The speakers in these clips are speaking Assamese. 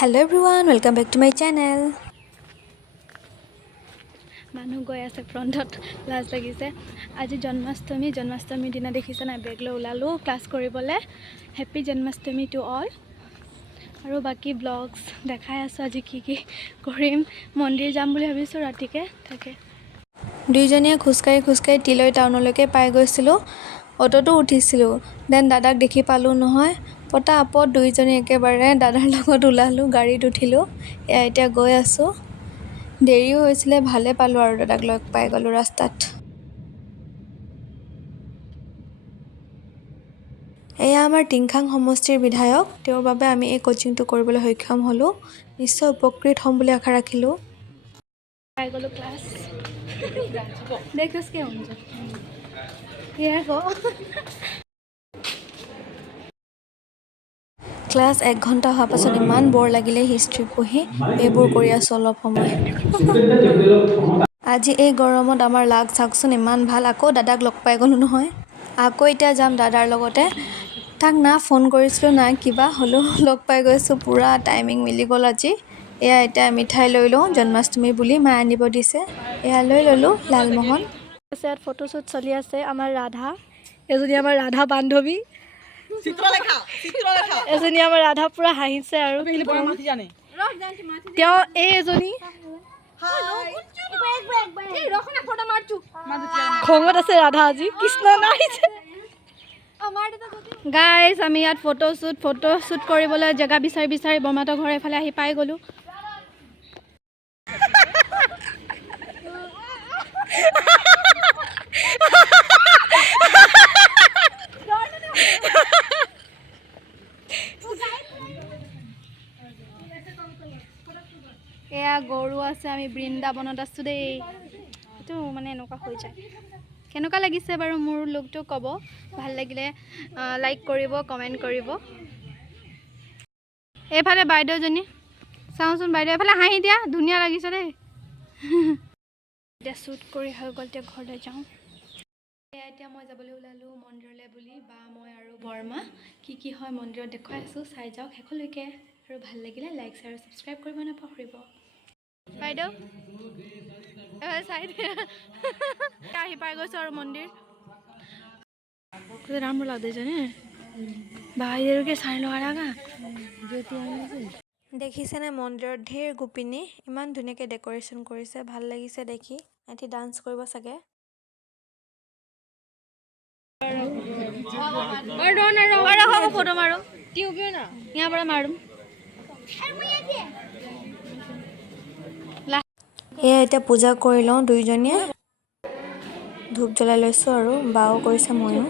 Hello everyone, welcome back to my channel. মানুহ গৈ আছে ফ্ৰণ্টত লাজ লাগিছে আজি জন্মাষ্টমীৰ দিনা দেখিছে না বেগ লৈ ওলালো ক্লাছ কৰিবলৈ হেপী জন্মাষ্টমী টু অল আৰু বাকি ব্লগছ দেখাই আছো আজি কি কৰিম মন্দিৰ যাম বুলি ভাবিছো ৰাতিকে থাকে দুইজনীয়ে খুচকাই তিলৈ টাউনলৈকে পাই গৈছিলো অটোটো উঠিছিলো দেন দাদাক দেখি পালো নহয় পটাপট দুইজনী একেবাৰে দাদাৰ লগত ওলালো গাড়ীত উঠিলো এতিয়া গৈ আছো দেৰিও হৈছিলে ভালে পালো আৰু দাদাক লগ পাই গলো ৰাস্তাত এয়া আমাৰ টিংখাং সমষ্টিৰ বিধায়ক তেওঁৰ বাবে আমি এই কোচিংটো কৰিবলৈ সক্ষম হলো নিশ্চয় উপকৃত হ'ম বুলি আশা ৰাখিলো পাই গলো ক্লাছ দেখছ কি হম ইয়াৰ গো ক্লাছ 1 ঘণ্টা হোৱাৰ পাছত ইমান বৰ লাগিলে হিষ্ট্ৰী পঢ়ি এইবোৰ কৰি আছো অলপ সময় আজি এই গৰমত আমাৰ লাগ চাকচোন ইমান ভাল আকৌ দাদাক লগ পাই গলো নহয় আকৌ এতিয়া যাম দাদাৰ লগতে তাক না ফোন কৰিছিলো না কিবা হলো লগ পাই গৈছো পুৰা টাইমিং মিলি গল আজি এয়া এতিয়া মিঠাই লৈ লওঁ জন্মাষ্টমী বুলি মা আনিব দিছে এয়া লৈ ললো লালমোহন সেট ফটোশুট চলি আছে আমাৰ ৰাধা এজনী আমাৰ ৰাধা বান্ধৱী চিত্ৰলেখা এজনী আমাৰ ৰাধা পুৰা হাঁহিছে আৰু তেওঁ এই এজনী খঙত আছে ৰাধা আজি কৃষ্ণ নাহিছে গাইজ আমি ইয়াত ফটোশুট কৰিবলৈ জেগা বিচাৰি বৰমাতৰ ঘৰ এফালে আহি পাই গলো এয়া গৰু আছে আমি বৃন্দাবনত আছো দেই এইটো মানে এনেকুৱা হৈ যায় কেনেকুৱা লাগিছে বাৰু মোৰ লুকটো ক'ব ভাল লাগিলে লাইক কৰিব কমেণ্ট কৰিব এইফালে বাইদেউজনী চাওঁচোন বাইদেউ এইফালে হাঁহি দিয়া ধুনীয়া লাগিছে দেই এতিয়া শ্বুট কৰি হৈ গ'ল এতিয়া ঘৰলৈ যাওঁ এতিয়া মই যাবলৈ ওলালো মন্দিৰলৈ বুলি বা মই আৰু বৰমা কি হয় মন্দিৰত দেখুৱাই আছো চাই যাওক শেষলৈকে আৰু ভাল লাগিলে লাইক শ্বেয়াৰ আৰু ছাবস্ক্ৰাইব কৰিব নাপাহৰিব বাইদেউ চাই দিয়া আহি পাই গৈছো আৰু মন্দিৰ राम्रो लाग्दैछ नि भाइहरुकै साडी लगाएर ज्योति आइছে দেখিছেনে মন্দিৰত ঢেৰ গোপিনী ইমান ধুনীয়াকৈ ডেকোৰেশ্যন কৰিছে ভাল লাগিছে দেখি এটি ডান্স কৰিব চাগে और फोटो मारो यहाँ पर मारूं এয়া এতিয়া পূজা কৰি লওঁ দুইজনীয়ে ধূপ জ্বলাই লৈছো আৰু বাও কৰিছে ময়ো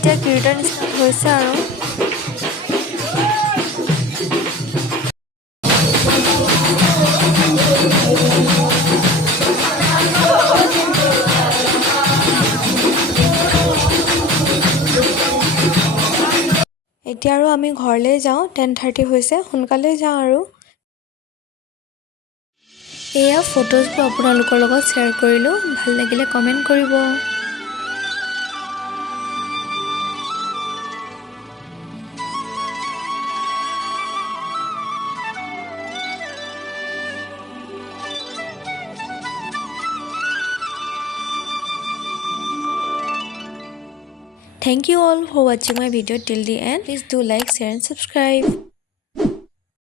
এতিয়া কীৰ্তন ষ্টাৰ্ট হৈছে আৰু এতিয়া আৰু আমি ঘৰলৈ যাওঁ 10:30 হৈছে সোনকালে যাওঁ আৰু এয়া ফটোজবোৰ আপোনালোকৰ লগত শ্বেয়াৰ কৰিলোঁ ভাল লাগিলে কমেণ্ট কৰিব Thank you all for watching my video till the end. Please do like, share and subscribe.